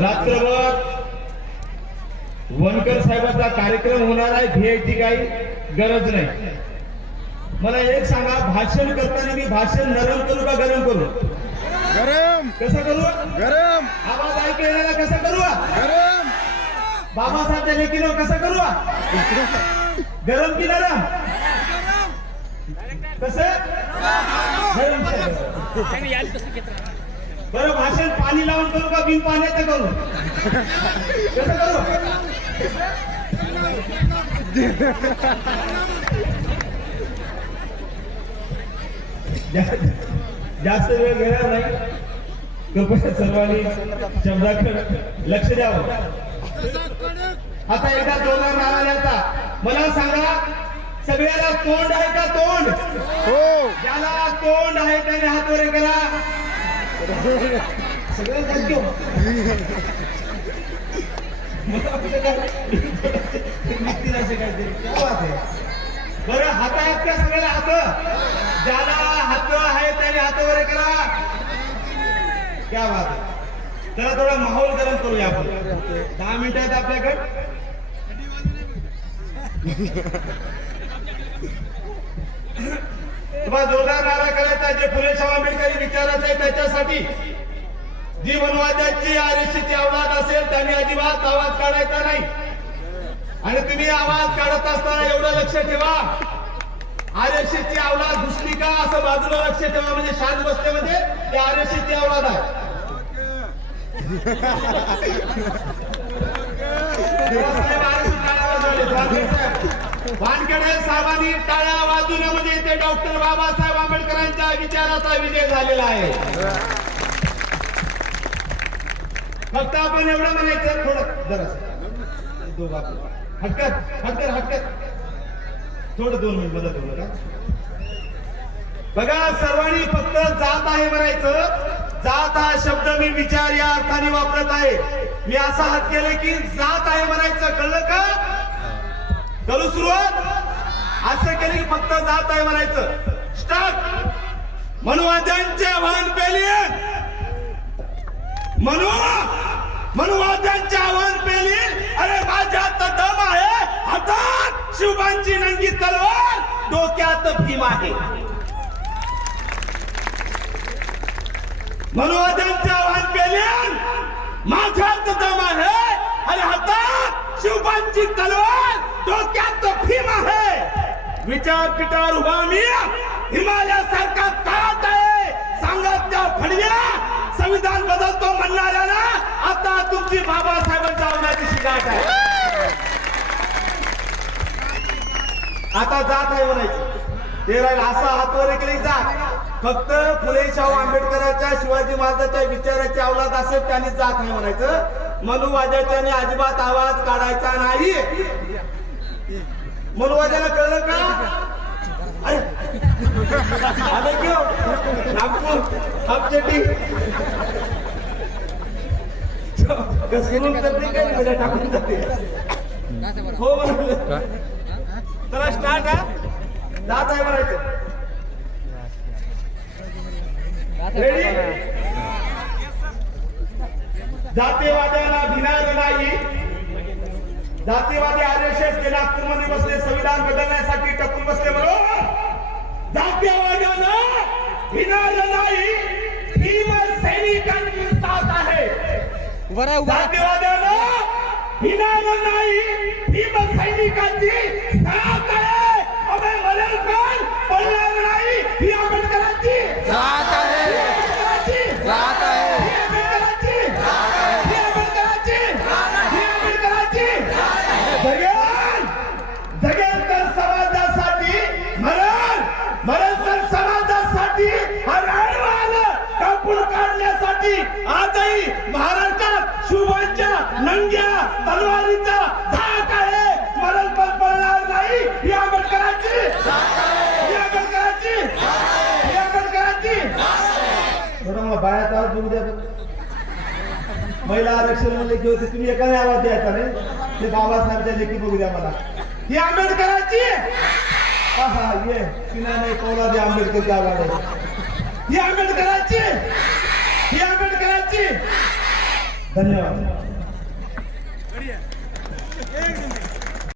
रात्रभर वनकर साहेबाचा कार्यक्रम होणार आहे भियायची काही गरज नाही. मला एक सांगा भाषण करताना मी भाषण नरम करू का गरम करू? गरम. कसं करू? गरम. आवाज ऐकू कसं करू? गरम. बाबासाहेबच्या लेखीनं कसं करू? गरम की नरम? कसं? गरम. बरं भाषण पाणी लावून करू का? बिन पाण्याचं करू? कसं करू? जास्त वेळ घेणार नाही. कृपया सर्वांनी शब्दाकडे लक्ष द्यावं हो. आता एकदा जोरदार नारा द्यायचा. मला सांगा सगळ्याला तोंड आहे का तोंड हो ज्याला तोंड आहे त्याने हात वर करा सगळं जाग्यो. मला वाटलं काय निघतील असे काहीतरी. क्या बात आहे. बरं हात आहेत का सगळ्याला हात ज्याला हात आहे त्याने हात वर करा क्या बात आहे. चला थोडा माहोल गरम करूया आपण दहा मिनिटं आहेत आपल्याकडे तुम्हाला जोरदार नारा करायचा जे फुले शाह आंबेडकरी विचारायचं आहे त्याच्यासाठी. जी वनवाद्याची आरक्षीची अवलाद असेल त्यांनी अजिबात आवाज काढायचा नाही. आणि तुम्ही आवाज काढत असताना एवढं लक्ष ठेवा. आरक्षीची अवलाद घुसली का? असं बाजूला लक्ष ठेवा म्हणजे शांत बसले म्हणजे ते आरक्षीची अवलाद आहे. देवसाहेब आरक्षी टाळ्या वाजवले. वानखेडे साहेबांनी टाळ्या ते डॉक्टर बाबासाहेब आंबेडकरांच्या विचाराचा विजय झालेला आहे. फक्त आपण एवढं म्हणायचं थोडं जरा दोघं हटकत हटकत हटकत थोडं दोन मिनिट मदत होईल का बघा सर्वांनी फक्त जात आहे म्हणायचं. जात हा शब्द मी विचार या अर्थाने वापरत आहे. मी असा हात केलं की जात आहे म्हणायचं. कळलं का? करू सुरुवात? असं केलं की फक्त जात आहे म्हणायचं. स्टार्ट मनुवाद्यांचे आव्हान पेलिये मनु मनुवाद्यांचे आव्हान पेली अरे माझ्यात दम आहे. हातात शिवबांची नंगी तलवार. डोक्यात भीम आहे. मनुवाद्यांचे आव्हान पेली माझ्यात दम आहे. अरे हातात शिवबांची तलवार डोक्यात विचारपीठावर विचार उभा मी हिमालयासारखा ताट आहे. सांगत त्या फडव्या संविधान बदलतो म्हणणाऱ्याला आता तुमची बाबासाहेबांच्या आवण्याची शिकायत आहे. आता जात आहे म्हणायची. ते राहील असा हातवर केली जात फक्त फुले शाहू आंबेडकरांच्या शिवाजी महाराजांच्या विचाराची अवलाद असेल त्यांनी जात नाही म्हणायचं. मनुवाद्याच्याने अजिबात आवाज काढायचा नाही. मनोवाद्याला कळलं का? अरे. अरे क्यों? नागपूर अपचटी कसं करते काय वेड्या टाकून जाते. हो म्हणलं चला स्टार्ट हा. जात आहे म्हणायचं. रेडी जातीवाद्याला भिणार नाही जातीवादी एस एस नागपूरमध्ये बसले संविधान बदलण्यासाठी टपून बसले बरोबर जातीयवाद्याला भिणार नाही भीम सैनिकांची साथ आहे. जातीवाद्याला भिणार नाही भीम सैनिकांची साथ आहे. काढण्यासाठी आजही महाराष्ट्रात शिवबांच्या नंग्या तलवारीचा धाक आहे. मरण पण पडणार नाही. ही आंबेडकरांची ही आंबेडकरांची ही आंबेडकरांची. थोडं मला बायाचा आवाज बघू द्या. महिला आरक्षण म्हणले की होते तुम्ही एकाने आवाज द्यायचा नाही. ते बाबासाहेबच्या लेखी बघू द्या मला. ही आंबेडकरांची? आहा ये तिने नाही कोणा दे आंबेडकरची आवाज आहे ही आंबेडकरांची धन्यवाद.